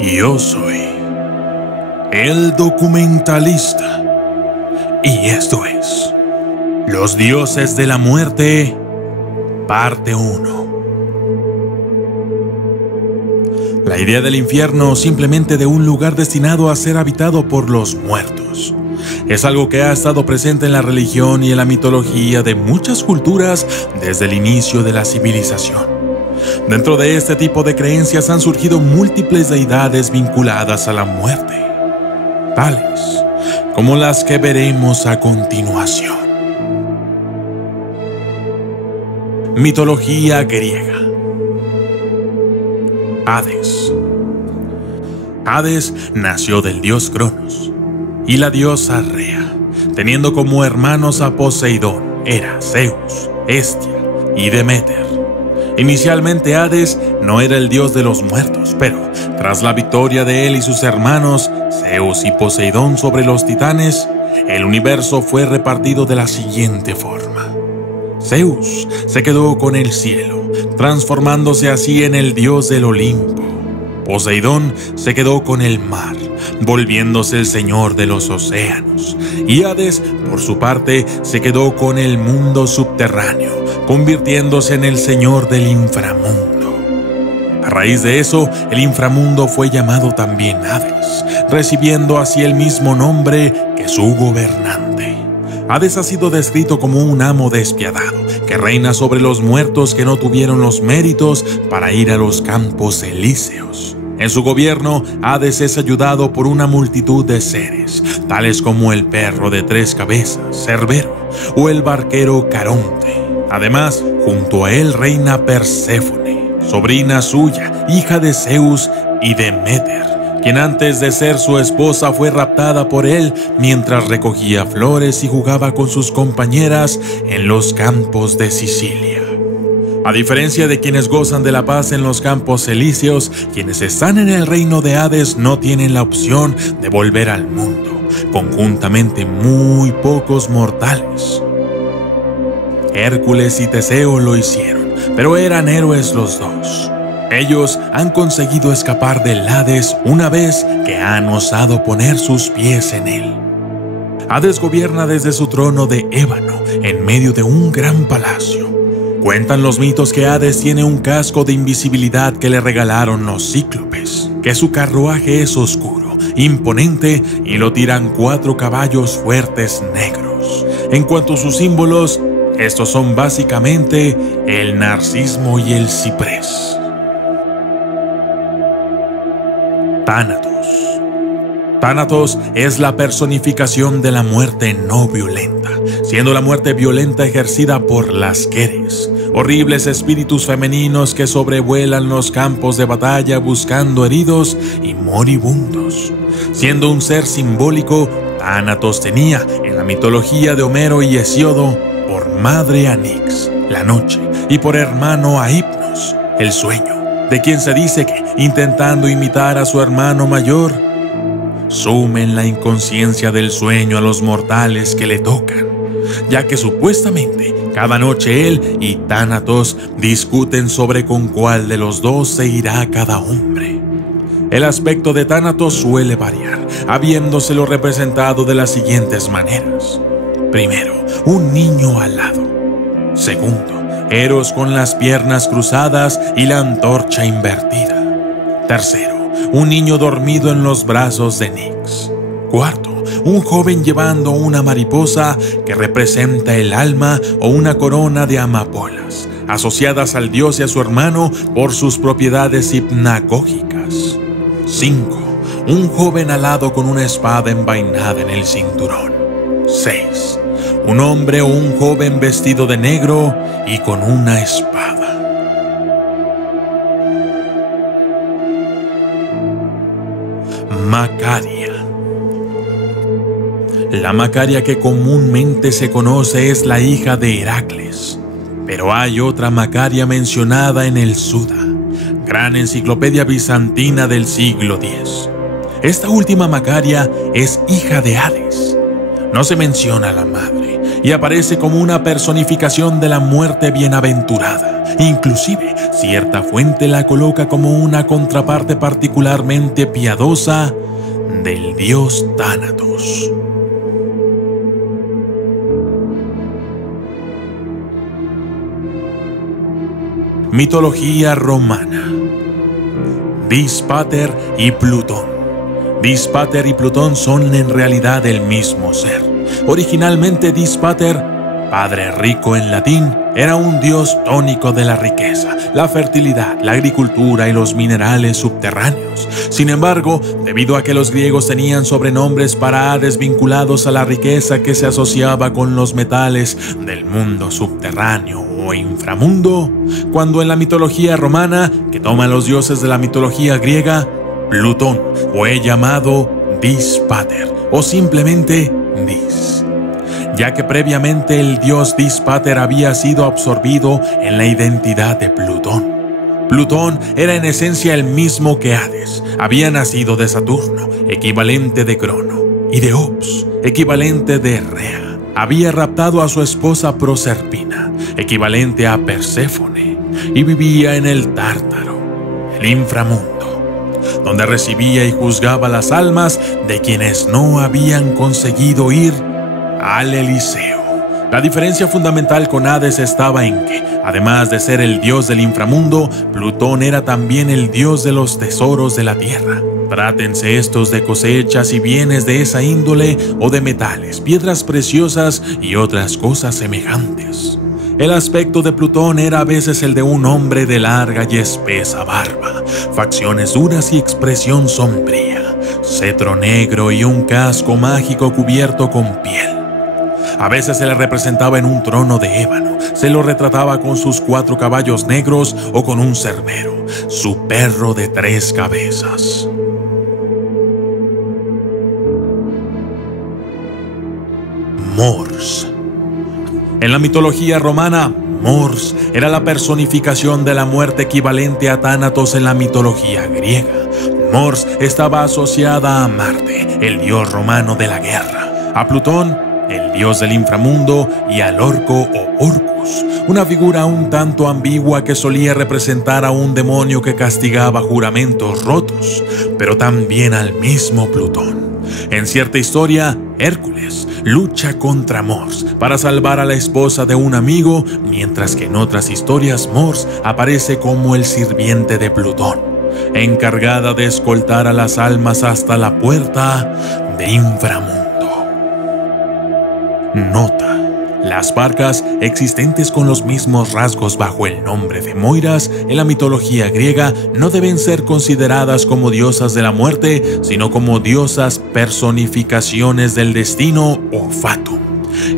Yo soy el documentalista y esto es Los Dioses de la Muerte, parte 1. La idea del infierno, simplemente de un lugar destinado a ser habitado por los muertos, es algo que ha estado presente en la religión y en la mitología de muchas culturas desde el inicio de la civilización. Dentro de este tipo de creencias han surgido múltiples deidades vinculadas a la muerte, tales como las que veremos a continuación. Mitología griega. Hades. Hades nació del dios Cronos y la diosa Rea, teniendo como hermanos a Poseidón, Hera, Zeus, Hestia y Deméter. Inicialmente Hades no era el dios de los muertos, pero tras la victoria de él y sus hermanos, Zeus y Poseidón sobre los titanes, el universo fue repartido de la siguiente forma. Zeus se quedó con el cielo, transformándose así en el dios del Olimpo. Poseidón se quedó con el mar, volviéndose el señor de los océanos. Y Hades, por su parte, se quedó con el mundo subterráneo, convirtiéndose en el señor del inframundo. A raíz de eso, el inframundo fue llamado también Hades, recibiendo así el mismo nombre que su gobernante. Hades ha sido descrito como un amo despiadado, que reina sobre los muertos que no tuvieron los méritos para ir a los campos elíseos. En su gobierno, Hades es ayudado por una multitud de seres, tales como el perro de 3 cabezas, Cerbero, o el barquero Caronte. Además, junto a él reina Perséfone, sobrina suya, hija de Zeus y Deméter, quien antes de ser su esposa fue raptada por él mientras recogía flores y jugaba con sus compañeras en los campos de Sicilia. A diferencia de quienes gozan de la paz en los campos elíseos, quienes están en el reino de Hades no tienen la opción de volver al mundo. Conjuntamente muy pocos mortales. Hércules y Teseo lo hicieron, pero eran héroes los dos. Ellos han conseguido escapar del Hades una vez que han osado poner sus pies en él. Hades gobierna desde su trono de ébano en medio de un gran palacio. Cuentan los mitos que Hades tiene un casco de invisibilidad que le regalaron los cíclopes, que su carruaje es oscuro, imponente y lo tiran 4 caballos fuertes negros. En cuanto a sus símbolos, estos son básicamente el narcismo y el ciprés. Tánatos. Tánatos es la personificación de la muerte no violenta, siendo la muerte violenta ejercida por las Keres, horribles espíritus femeninos que sobrevuelan los campos de batalla buscando heridos y moribundos. Siendo un ser simbólico, Tánatos tenía, en la mitología de Homero y Hesíodo, por madre a Nix, la noche, y por hermano a Hipnos, el sueño, de quien se dice que, intentando imitar a su hermano mayor, sume en la inconsciencia del sueño a los mortales que le tocan, ya que supuestamente cada noche él y Tánatos discuten sobre con cuál de los dos se irá cada hombre. El aspecto de Tánatos suele variar, habiéndoselo representado de las siguientes maneras. Primero, un niño alado. Segundo, Eros con las piernas cruzadas y la antorcha invertida. Tercero, un niño dormido en los brazos de Nix. Cuarto, un joven llevando una mariposa que representa el alma o una corona de amapolas, asociadas al dios y a su hermano por sus propiedades hipnagógicas. 5. Un joven alado con una espada envainada en el cinturón. 6. Un hombre o un joven vestido de negro y con una espada. Macaria. La Macaria que comúnmente se conoce es la hija de Heracles, pero hay otra Macaria mencionada en el Suda, gran enciclopedia bizantina del siglo X. Esta última Macaria es hija de Hades. No se menciona a la madre y aparece como una personificación de la muerte bienaventurada, Inclusive, cierta fuente la coloca como una contraparte particularmente piadosa del dios Tánatos. Mitología romana. Dis Pater y Plutón. Dis Pater y Plutón son en realidad el mismo ser. Originalmente Dis Pater, padre rico en latín, era un dios tónico de la riqueza, la fertilidad, la agricultura y los minerales subterráneos. Sin embargo, debido a que los griegos tenían sobrenombres para hades vinculados a la riqueza que se asociaba con los metales del mundo subterráneo o inframundo, cuando en la mitología romana, que toma a los dioses de la mitología griega, Plutón fue llamado Dis Pater o simplemente Dis, ya que previamente el dios Dis Pater había sido absorbido en la identidad de Plutón. Plutón era en esencia el mismo que Hades, había nacido de Saturno, equivalente de Crono, y de Ops, equivalente de Rea. Había raptado a su esposa Proserpina, equivalente a Perséfone, y vivía en el Tártaro, el inframundo, donde recibía y juzgaba las almas de quienes no habían conseguido ir al Eliseo. La diferencia fundamental con Hades estaba en que, además de ser el dios del inframundo, Plutón era también el dios de los tesoros de la tierra. Trátense estos de cosechas y bienes de esa índole o de metales, piedras preciosas y otras cosas semejantes. El aspecto de Plutón era a veces el de un hombre de larga y espesa barba, facciones duras y expresión sombría, cetro negro y un casco mágico cubierto con piel. A veces se le representaba en un trono de ébano, se lo retrataba con sus 4 caballos negros o con un cerbero, su perro de 3 cabezas. Mors. En la mitología romana, Mors era la personificación de la muerte equivalente a Tánatos en la mitología griega. Mors estaba asociada a Marte, el dios romano de la guerra, a Plutón, el dios del inframundo, y al Orco o Orcus, una figura un tanto ambigua que solía representar a un demonio que castigaba juramentos rotos, pero también al mismo Plutón. En cierta historia, Hércules lucha contra Mors para salvar a la esposa de un amigo, mientras que en otras historias Mors aparece como el sirviente de Plutón, encargada de escoltar a las almas hasta la puerta de inframundo. Nota: las barcas existentes con los mismos rasgos bajo el nombre de Moiras en la mitología griega no deben ser consideradas como diosas de la muerte, sino como diosas personificaciones del destino o fatum.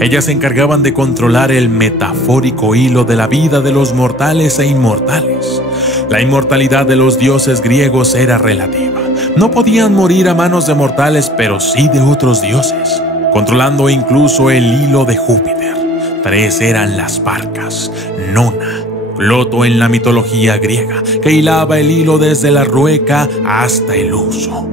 Ellas se encargaban de controlar el metafórico hilo de la vida de los mortales e inmortales. La inmortalidad de los dioses griegos era relativa. No podían morir a manos de mortales, pero sí de otros dioses, controlando incluso el hilo de Júpiter. 3 eran las barcas: Nona, Cloto en la mitología griega, que hilaba el hilo desde la rueca hasta el huso;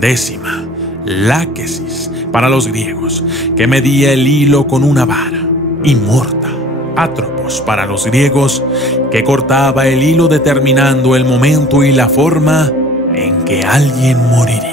Décima, Láquesis para los griegos, que medía el hilo con una vara; y Morta, Atropos para los griegos, que cortaba el hilo determinando el momento y la forma en que alguien moriría.